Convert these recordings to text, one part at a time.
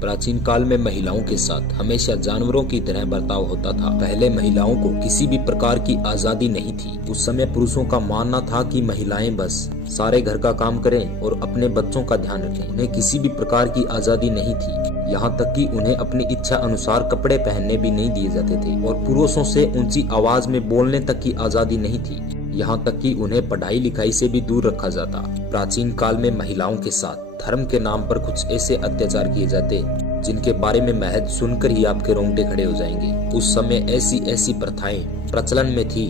प्राचीन काल में महिलाओं के साथ हमेशा जानवरों की तरह बर्ताव होता था। पहले महिलाओं को किसी भी प्रकार की आजादी नहीं थी। उस समय पुरुषों का मानना था कि महिलाएं बस सारे घर का काम करें और अपने बच्चों का ध्यान रखें। उन्हें किसी भी प्रकार की आजादी नहीं थी, यहाँ तक कि उन्हें अपनी इच्छा अनुसार कपड़े पहनने भी नहीं दिए जाते थे और पुरुषों से ऊंची आवाज में बोलने तक की आजादी नहीं थी, यहाँ तक कि उन्हें पढ़ाई लिखाई से भी दूर रखा जाता। प्राचीन काल में महिलाओं के साथ धर्म के नाम पर कुछ ऐसे अत्याचार किए जाते जिनके बारे में महज सुनकर ही आपके रोंगटे खड़े हो जाएंगे। उस समय ऐसी ऐसी प्रथाएं प्रचलन में थी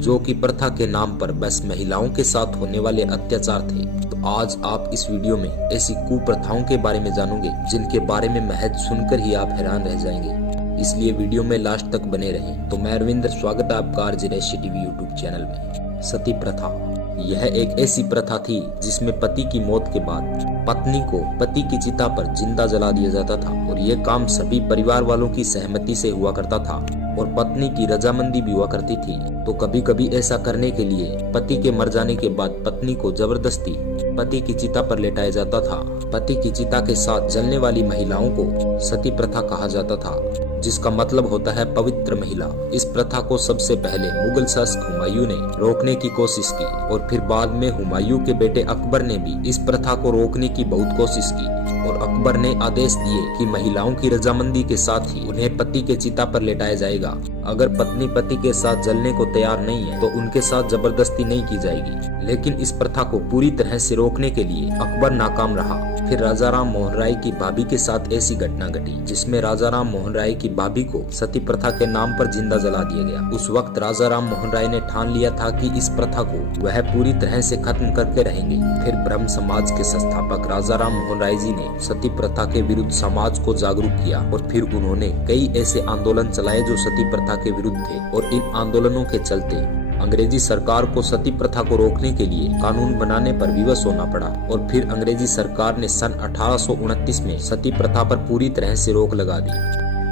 जो कि प्रथा के नाम पर बस महिलाओं के साथ होने वाले अत्याचार थे। तो आज आप इस वीडियो में ऐसी कुप्रथाओं के बारे में जानोगे जिनके बारे में महज सुनकर ही आप हैरान रह जाएंगे, इसलिए वीडियो में लास्ट तक बने रहें। तो मैं अरविंद, स्वागत है आपका आरजे रहस्य टीवी यूट्यूब चैनल में। सती प्रथा यह एक ऐसी प्रथा थी जिसमें पति की मौत के बाद पत्नी को पति की चिता पर जिंदा जला दिया जाता था और यह काम सभी परिवार वालों की सहमति से हुआ करता था और पत्नी की रजामंदी भी हुआ करती थी। तो कभी कभी ऐसा करने के लिए पति के मर जाने के बाद पत्नी को जबरदस्ती पति की चिता पर लेटाया जाता था। पति की चिता के साथ जलने वाली महिलाओं को सती प्रथा कहा जाता था, जिसका मतलब होता है पवित्र महिला। इस प्रथा को सबसे पहले मुगल शासक हुमायूं ने रोकने की कोशिश की और फिर बाद में हुमायूं के बेटे अकबर ने भी इस प्रथा को रोकने की बहुत कोशिश की और अकबर ने आदेश दिए कि महिलाओं की रजामंदी के साथ ही उन्हें पति के चिता पर लेटाया जाएगा। अगर पत्नी पति के साथ जलने को तैयार नहीं है तो उनके साथ जबरदस्ती नहीं की जाएगी। लेकिन इस प्रथा को पूरी तरह से रोकने के लिए अकबर नाकाम रहा। फिर राजा राम मोहन राय की भाभी के साथ ऐसी घटना घटी जिसमें राजा राम मोहन राय की भाभी को सती प्रथा के नाम पर जिंदा जला दिया गया। उस वक्त राजा राम मोहन राय ने ठान लिया था कि इस प्रथा को वह पूरी तरह से खत्म करके रहेंगे। फिर ब्रह्म समाज के संस्थापक राजा राम मोहन राय जी ने सती प्रथा के विरुद्ध समाज को जागरूक किया और फिर उन्होंने कई ऐसे आंदोलन चलाए जो सती प्रथा के विरुद्ध थे और इन आंदोलनों के चलते अंग्रेजी सरकार को सती प्रथा को रोकने के लिए कानून बनाने पर विवश होना पड़ा और फिर अंग्रेजी सरकार ने सन 1829 में सती प्रथा पर पूरी तरह से रोक लगा दी।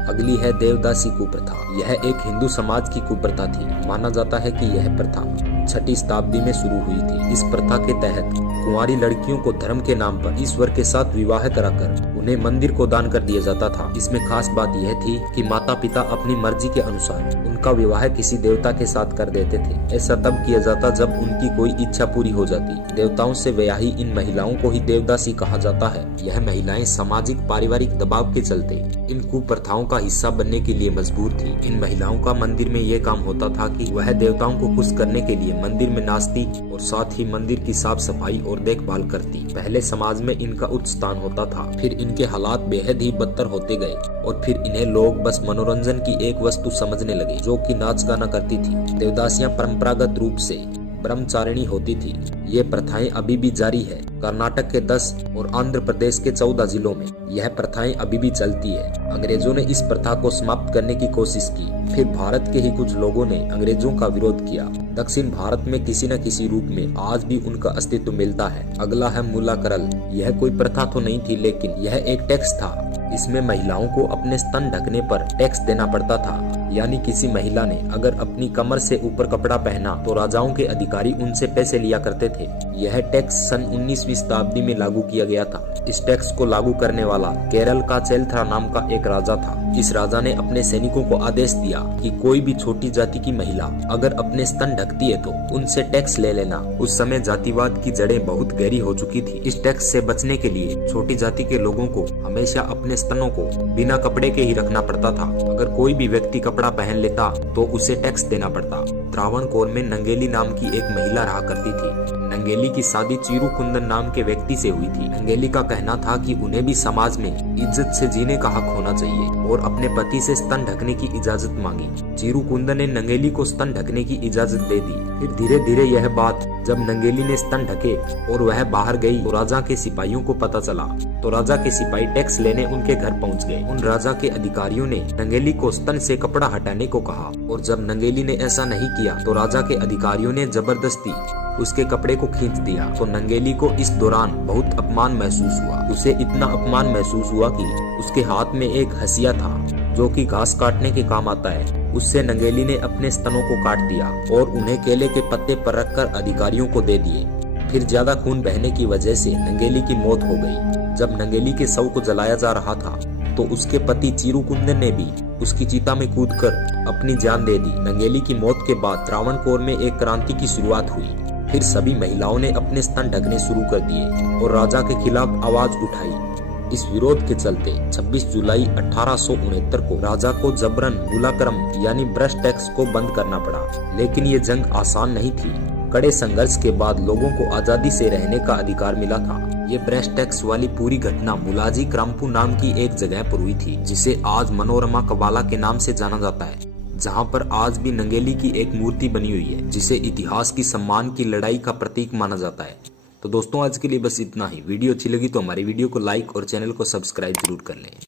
अगली है देवदासी कुप्रथा। यह एक हिंदू समाज की कुप्रथा थी। माना जाता है कि यह प्रथा 6वीं शताब्दी में शुरू हुई थी। इस प्रथा के तहत कुंवारी लड़कियों को धर्म के नाम पर ईश्वर के साथ विवाह कराकर उन्हें मंदिर को दान कर दिया जाता था। इसमें खास बात यह थी कि माता पिता अपनी मर्जी के अनुसार उनका विवाह किसी देवता के साथ कर देते थे। ऐसा तब किया जाता जब उनकी कोई इच्छा पूरी हो जाती। देवताओं से व्याही इन महिलाओं को ही देवदासी कहा जाता है। यह महिलाएं सामाजिक पारिवारिक दबाव के चलते इन कुप्रथाओं का हिस्सा बनने के लिए मजबूर थी। इन महिलाओं का मंदिर में यह काम होता था कि वह देवताओं को खुश करने के लिए मंदिर में नाचती और साथ ही मंदिर की साफ सफाई और देखभाल करती। पहले समाज में इनका उच्च स्थान होता था, फिर इनके हालात बेहद ही बदतर होते गए और फिर इन्हें लोग बस मनोरंजन की एक वस्तु समझने लगे जो कि नाच गाना करती थी। देवदासियां परंपरागत रूप से ब्रह्मचारिणी होती थी। ये प्रथाएं अभी भी जारी है। कर्नाटक के 10 और आंध्र प्रदेश के 14 जिलों में यह प्रथाएं अभी भी चलती है। अंग्रेजों ने इस प्रथा को समाप्त करने की कोशिश की, फिर भारत के ही कुछ लोगों ने अंग्रेजों का विरोध किया। दक्षिण भारत में किसी न किसी रूप में आज भी उनका अस्तित्व मिलता है। अगला है मूला करल। यह कोई प्रथा तो नहीं थी, लेकिन यह एक टैक्स था। इसमें महिलाओं को अपने स्तन ढकने पर टैक्स देना पड़ता था। यानी किसी महिला ने अगर अपनी कमर से ऊपर कपड़ा पहना तो राजाओं के अधिकारी उनसे पैसे लिया करते थे। यह टैक्स सन 19वीं शताब्दी में लागू किया गया था। इस टैक्स को लागू करने वाला केरल का चेलथरा नाम का एक राजा था। इस राजा ने अपने सैनिकों को आदेश दिया कि कोई भी छोटी जाति की महिला अगर अपने स्तन ढकती है तो उनसे टैक्स ले लेना। उस समय जातिवाद की जड़ें बहुत गहरी हो चुकी थी। इस टैक्स से बचने के लिए छोटी जाति के लोगों को हमेशा अपने स्तनों को बिना कपड़े के ही रखना पड़ता था। अगर कोई भी व्यक्ति कपड़ा पहन लेता तो उसे टैक्स देना पड़ता। त्रावणकोर में नंगेली नाम की एक महिला रहा करती थी। नंगेली की शादी चीरू कुंदन नाम के व्यक्ति से हुई थी। नंगेली का कहना था कि उन्हें भी समाज में इज्जत से जीने का हक होना चाहिए और अपने पति से स्तन ढकने की इजाजत मांगी। चीरू कुंदन ने नंगेली को स्तन ढकने की इजाजत दे दी। फिर धीरे धीरे यह बात जब नंगेली ने स्तन ढके और वह बाहर गई तो राजा के सिपाहियों को पता चला। तो राजा के सिपाही टैक्स लेने उनके घर पहुंच गए। उन राजा के अधिकारियों ने नंगेली को स्तन से कपड़ा हटाने को कहा और जब नंगेली ने ऐसा नहीं किया तो राजा के अधिकारियों ने जबरदस्ती उसके कपड़े को खींच दिया। तो नंगेली को इस दौरान बहुत अपमान महसूस हुआ। उसे इतना अपमान महसूस हुआ कि उसके हाथ में एक हंसिया था जो कि घास काटने के काम आता है। उससे नंगेली ने अपने स्तनों को काट दिया और उन्हें केले के पत्ते पर रखकर अधिकारियों को दे दिए। फिर ज्यादा खून बहने की वजह से नंगेली की मौत हो गई। जब नंगेली के शव को जलाया जा रहा था तो उसके पति चिरुकुंदन ने भी उसकी चिता में कूदकर अपनी जान दे दी। नंगेली की मौत के बाद त्रावणकोर में एक क्रांति की शुरुआत हुई। फिर सभी महिलाओं ने अपने स्तन ढकने शुरू कर दिए और राजा के खिलाफ आवाज उठाई। इस विरोध के चलते 26 जुलाई 1869 को राजा को जबरन मूलाक्रम यानी ब्रश टैक्स को बंद करना पड़ा। लेकिन ये जंग आसान नहीं थी। कड़े संघर्ष के बाद लोगों को आजादी से रहने का अधिकार मिला था। ये ब्रश टैक्स वाली पूरी घटना मुलाजी क्राम्पू नाम की एक जगह पर हुई थी, जिसे आज मनोरमा कबाला के नाम से जाना जाता है, जहाँ पर आज भी नंगेली की एक मूर्ति बनी हुई है, जिसे इतिहास की सम्मान की लड़ाई का प्रतीक माना जाता है। तो दोस्तों आज के लिए बस इतना ही। वीडियो अच्छी लगी तो हमारी वीडियो को लाइक और चैनल को सब्सक्राइब जरूर कर लें।